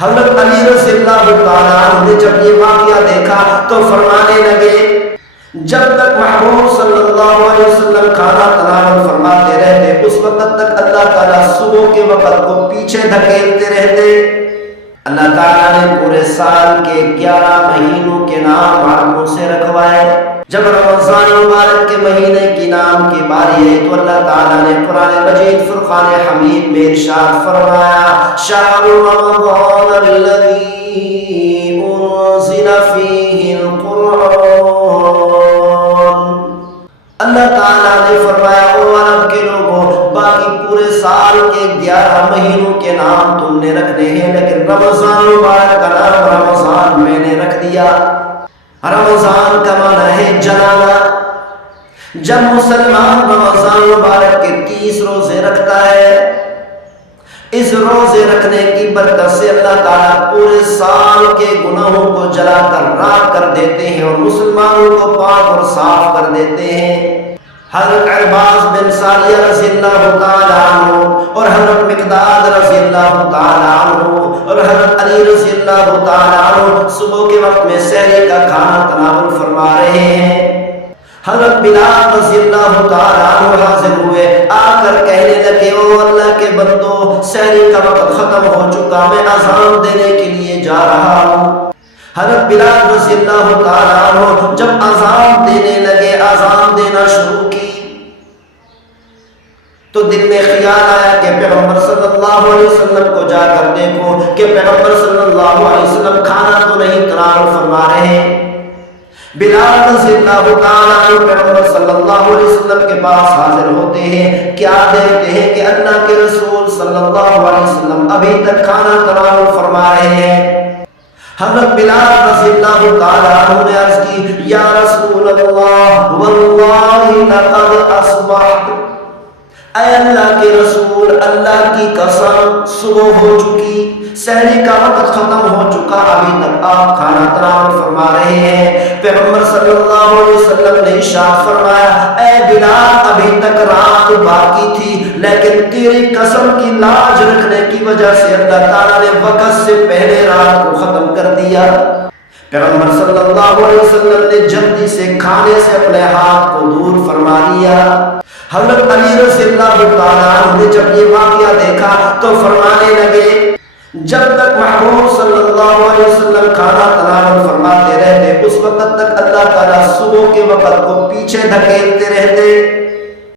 حضرت علی رضی اللہ تعالیٰ عنہ نے جب یہ واقعہ دیکھا تو فرمانے لگے جب تک محبوب صلی اللہ علیہ وسلم کھانا تناول فرماتے رہتے اس وقت تک اللہ تعالیٰ صبح کے وقت کو پیچھے دھکیلتے رہتے۔ اللہ تعالیٰ نے پورے سال کے 11 مہینوں کے نام عربوں سے رکھوائے۔ جب رمضان مبارک کے مہینے کی نام کی باری ہے تو اللہ تعالیٰ نے قرآن مجید فرقان حمید میں ارشاد فرمایا شہر رمضان الذی انزل فیہ القرآن۔ اللہ تعالیٰ نے فرمایا او عرب کے لوگوں باقی پورے سال کے 11 مہینوں کے نام تم نے رکھنے ہیں لیکن رمضان مبارک کا نام رمضان میں نے رکھ دیا۔ رمضان کا معنی ہے جلانا۔ جب مسلمان رمضان مبارک کے 30 روزے رکھتا ہے اس روزے رکھنے کی برکت سے اللہ تعالیٰ پورے سال کے گناہوں کو جلا کر راکھ کر دیتے ہیں اور مسلمانوں کو پاک اور صاف کر دیتے ہیں۔ حضرت عباس بن ساریہ رضی اللہ تعالیٰ عنہ اور حضرت مقداد رضی اللہ تعالیٰ عنہ اور حضرت علی رضی اللہ تعالیٰ عنہ صبح کے وقت میں سحری کا کھانا تناول فرما رہے ہیں۔ حضرت بلال رضی اللہ تعالیٰ عنہ حاضر ہوئے، آ کر کہنے لگے او اللہ کے بندو سحری کا وقت ختم ہو چکا، میں اذان دینے کے لیے جا رہا ہوں۔ حضرت بلال رضی اللہ تعالیٰ عنہ جب اذان دینے لگے، اذان دینا شروع کی تو دل میں خیال آیا کہ پیغمبر صلی اللہ علیہ وسلم کو جا کر دیکھو کہ پیغمبر صلی اللہ علیہ وسلم کھانا تو نہیں تناول فرما رہے۔ بلال رضی اللہ تعالیٰ عنہ پیغمبر صلی اللہ علیہ وسلم کے پاس حاضر ہوتے ہیں، کیا دیکھتے ہیں کہ اللہ کے رسول صلی اللہ علیہ وسلم ابھی تک کھانا تناول فرما رہے ہیں۔ حضرت بلال رضی اللہ تعالیٰ عنہ نے عرض کی یا رسول اللہ واللہ لقد اصبحت، اے اللہ کے رسول اللہ کی قسم صبح ہو چکی، سحری کا وقت ختم ہو چکا، ابھی تک آپ کھانا تناول فرما رہے ہیں۔ پیغمبر صلی اللہ علیہ وسلم نے ارشاد فرمایا اے بلال ابھی تک رات باقی تھی لیکن تیری قسم کی لاج رکھنے کی وجہ سے اللہ تعالیٰ نے وقت سے پہلے رات کو ختم کر دیا۔ پیغمبر صلی اللہ علیہ وسلم نے جلدی سے کھانے سے اپنے ہاتھ کو دور فرما لیا۔ حضرت علی رضی اللہ تعالیٰ عنہ نے جب یہ واقعہ دیکھا تو فرمانے لگے جب تک محبوب صلی اللہ علیہ وسلم کھانا تناول فرماتے رہتے اس وقت تک اللہ تعالیٰ صبح کے وقت کو پیچھے دھکیلتے رہتے۔